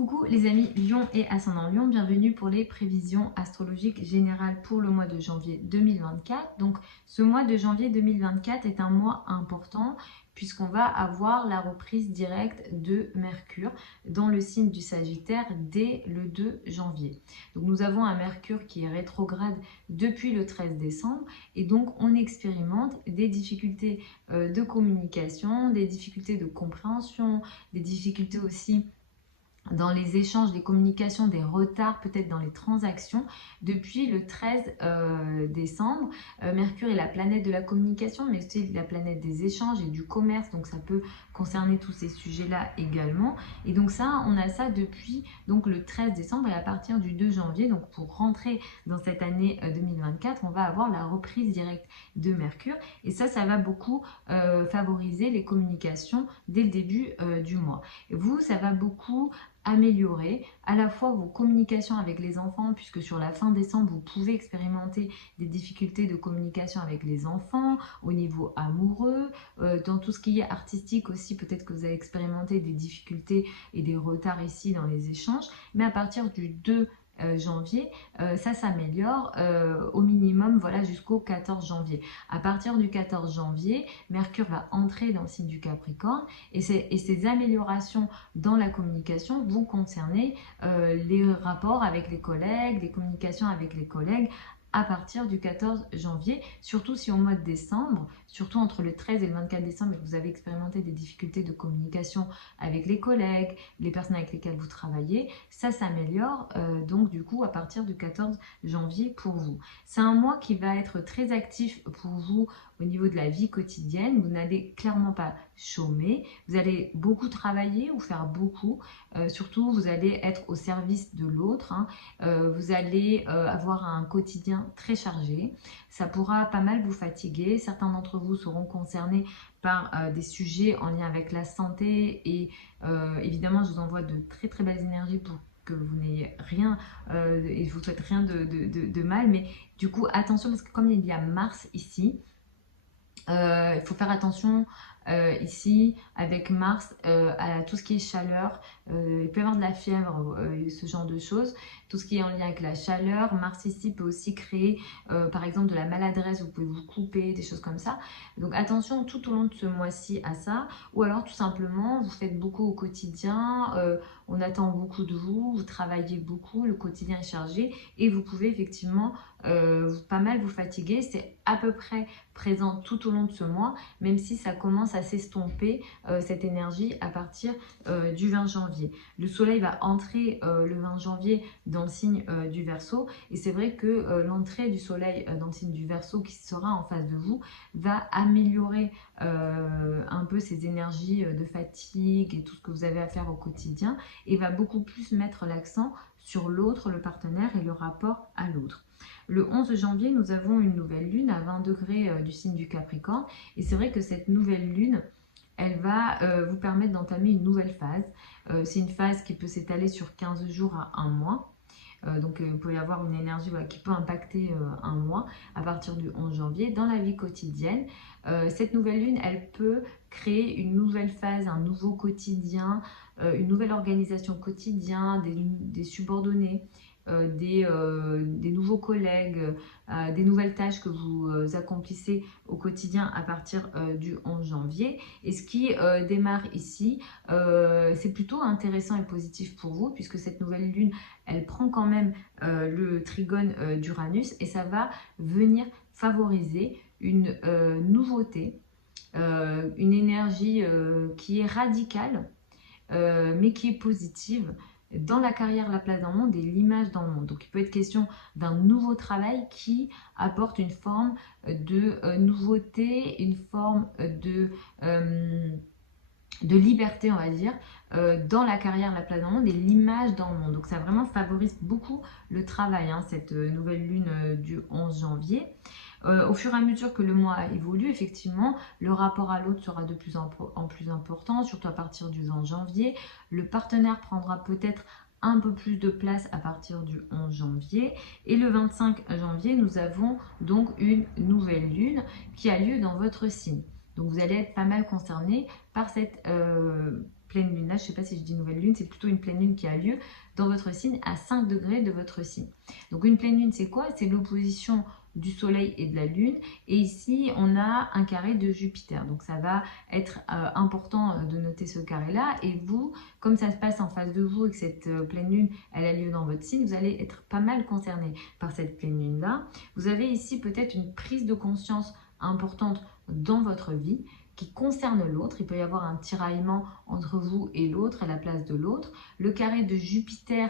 Coucou les amis Lion et ascendant Lion, bienvenue pour les prévisions astrologiques générales pour le mois de janvier 2024. Donc ce mois de janvier 2024 est un mois important puisqu'on va avoir la reprise directe de Mercure dans le signe du Sagittaire dès le 2 janvier. Donc nous avons un Mercure qui est rétrograde depuis le 13 décembre et donc on expérimente des difficultés de communication, des difficultés de compréhension, des difficultés aussi dans les échanges, les communications, des retards peut-être dans les transactions depuis le 13 décembre. Mercure est la planète de la communication, mais aussi la planète des échanges et du commerce, donc ça peut concerner tous ces sujets-là également. Et donc ça, on a ça depuis donc, le 13 décembre et à partir du 2 janvier, donc pour rentrer dans cette année 2024, on va avoir la reprise directe de Mercure. Et ça va beaucoup favoriser les communications dès le début du mois. Et vous, ça va beaucoup améliorer à la fois vos communications avec les enfants, puisque sur la fin décembre, vous pouvez expérimenter des difficultés de communication avec les enfants, au niveau amoureux, dans tout ce qui est artistique aussi, peut-être que vous allez expérimenter des difficultés et des retards ici dans les échanges, mais à partir du 2 janvier, ça s'améliore au minimum voilà, jusqu'au 14 janvier. À partir du 14 janvier, Mercure va entrer dans le signe du Capricorne et ces améliorations dans la communication vont concerner les rapports avec les collègues, les communications avec les collègues à partir du 14 janvier, surtout si au mois de décembre, surtout entre le 13 et le 24 décembre, vous avez expérimenté des difficultés de communication avec les collègues, les personnes avec lesquelles vous travaillez, ça s'améliore donc du coup à partir du 14 janvier pour vous. C'est un mois qui va être très actif pour vous au niveau de la vie quotidienne, vous n'allez clairement pas chômer, vous allez beaucoup travailler ou faire beaucoup, surtout vous allez être au service de l'autre, hein. Vous allez avoir un quotidien très chargé, ça pourra pas mal vous fatiguer, certains d'entre vous seront concernés par des sujets en lien avec la santé et évidemment je vous envoie de très très belles énergies pour que vous n'ayez rien et je vous souhaite rien de mal, mais du coup attention parce que comme il y a Mars ici, il faut faire attention ici avec Mars à tout ce qui est chaleur, il peut y avoir de la fièvre, ce genre de choses, tout ce qui est en lien avec la chaleur. Mars ici peut aussi créer par exemple de la maladresse, vous pouvez vous couper, des choses comme ça, donc attention tout au long de ce mois-ci à ça, ou alors tout simplement vous faites beaucoup au quotidien, on attend beaucoup de vous, vous travaillez beaucoup, le quotidien est chargé et vous pouvez effectivement pas mal vous fatiguer, c'est à peu près présent tout au long de ce mois, même si ça commence à s'estomper cette énergie à partir du 20 janvier. Le soleil va entrer le 20 janvier dans le signe du Verseau et c'est vrai que l'entrée du soleil dans le signe du Verseau qui sera en face de vous va améliorer un peu ces énergies de fatigue et tout ce que vous avez à faire au quotidien et va beaucoup plus mettre l'accent sur l'autre, le partenaire et le rapport à l'autre. Le 11 janvier, nous avons une nouvelle lune à 20 degrés du signe du Capricorne. Et c'est vrai que cette nouvelle lune, elle va vous permettre d'entamer une nouvelle phase. C'est une phase qui peut s'étaler sur 15 jours à un mois. Donc il peut y avoir une énergie qui peut impacter un mois à partir du 11 janvier. Dans la vie quotidienne, cette nouvelle lune, elle peut créer une nouvelle phase, un nouveau quotidien, une nouvelle organisation quotidienne, des subordonnés, des nouveaux collègues, des nouvelles tâches que vous accomplissez au quotidien à partir du 11 janvier. Et ce qui démarre ici, c'est plutôt intéressant et positif pour vous puisque cette nouvelle lune, elle prend quand même le trigone d'Uranus et ça va venir favoriser une nouveauté, une énergie qui est radicale mais qui est positive dans la carrière, la place dans le monde et l'image dans le monde. Donc il peut être question d'un nouveau travail qui apporte une forme de nouveauté, une forme de liberté, on va dire, dans la carrière, la place dans le monde et l'image dans le monde. Donc ça vraiment favorise beaucoup le travail, hein, cette nouvelle lune du 11 janvier. Au fur et à mesure que le mois évolue, effectivement, le rapport à l'autre sera de plus en plus important, surtout à partir du 20 janvier. Le partenaire prendra peut-être un peu plus de place à partir du 11 janvier. Et le 25 janvier, nous avons donc une nouvelle lune qui a lieu dans votre signe. Donc vous allez être pas mal concerné par cette pleine lune là, je ne sais pas si je dis nouvelle lune, c'est plutôt une pleine lune qui a lieu dans votre signe à 5 degrés de votre signe. Donc une pleine lune, c'est quoi? C'est l'opposition du soleil et de la lune, et ici on a un carré de Jupiter, donc ça va être important de noter ce carré là. Et vous, comme ça se passe en face de vous et que cette pleine lune elle a lieu dans votre signe, vous allez être pas mal concerné par cette pleine lune là. Vous avez ici peut-être une prise de conscience importante dans votre vie qui concerne l'autre. Il peut y avoir un tiraillement entre vous et l'autre, à la place de l'autre. Le carré de Jupiter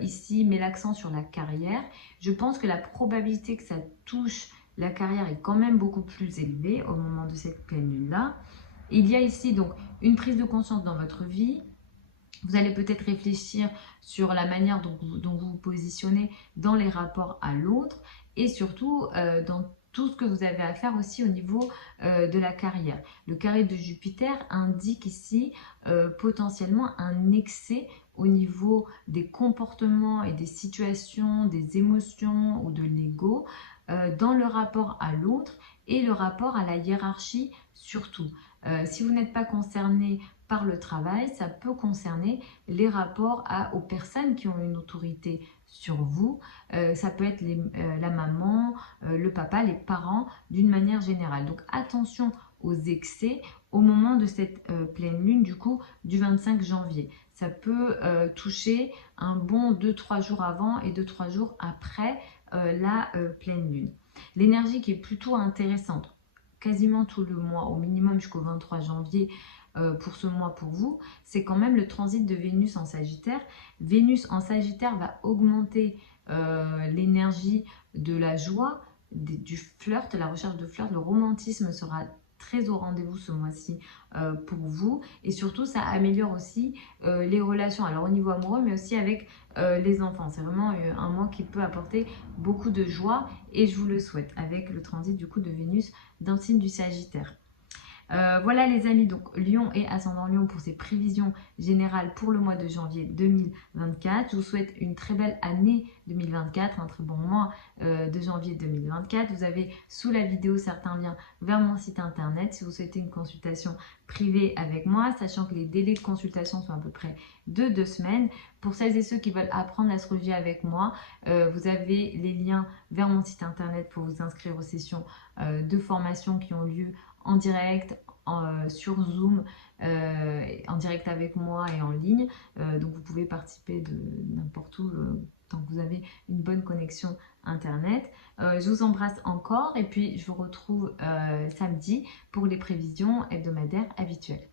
ici met l'accent sur la carrière. Je pense que la probabilité que ça touche la carrière est quand même beaucoup plus élevée au moment de cette pleine lune-là. Il y a ici donc une prise de conscience dans votre vie. Vous allez peut-être réfléchir sur la manière dont vous vous positionnez dans les rapports à l'autre, et surtout dans tout ce que vous avez à faire aussi au niveau de la carrière. Le carré de Jupiter indique ici potentiellement un excès au niveau des comportements et des situations, des émotions ou de l'ego dans le rapport à l'autre et le rapport à la hiérarchie surtout. Si vous n'êtes pas concerné par le travail, ça peut concerner les rapports aux personnes qui ont une autorité sur vous. Ça peut être la maman, le papa, les parents d'une manière générale. Donc attention aux excès au moment de cette pleine lune du coup du 25 janvier. Ça peut toucher un bon 2-3 jours avant et 2-3 jours après la pleine lune. L'énergie qui est plutôt intéressante quasiment tout le mois, au minimum jusqu'au 23 janvier pour ce mois pour vous, c'est quand même le transit de Vénus en Sagittaire. Vénus en Sagittaire va augmenter l'énergie de la joie, du flirt, la recherche de flirt, le romantisme sera très au rendez-vous ce mois-ci pour vous, et surtout ça améliore aussi les relations, alors au niveau amoureux mais aussi avec les enfants. C'est vraiment un mois qui peut apporter beaucoup de joie et je vous le souhaite avec le transit du coup de Vénus dans le signe du Sagittaire. Voilà les amis, donc Lion et ascendant Lion pour ces prévisions générales pour le mois de janvier 2024. Je vous souhaite une très belle année 2024, un très bon mois de janvier 2024. Vous avez sous la vidéo certains liens vers mon site internet si vous souhaitez une consultation privée avec moi, sachant que les délais de consultation sont à peu près de 2 semaines. Pour celles et ceux qui veulent apprendre l'astrologie avec moi, vous avez les liens vers mon site internet pour vous inscrire aux sessions de formation qui ont lieu en direct, sur Zoom, en direct avec moi et en ligne. Donc vous pouvez participer de n'importe où tant que vous avez une bonne connexion internet. Je vous embrasse encore et puis je vous retrouve samedi pour les prévisions hebdomadaires habituelles.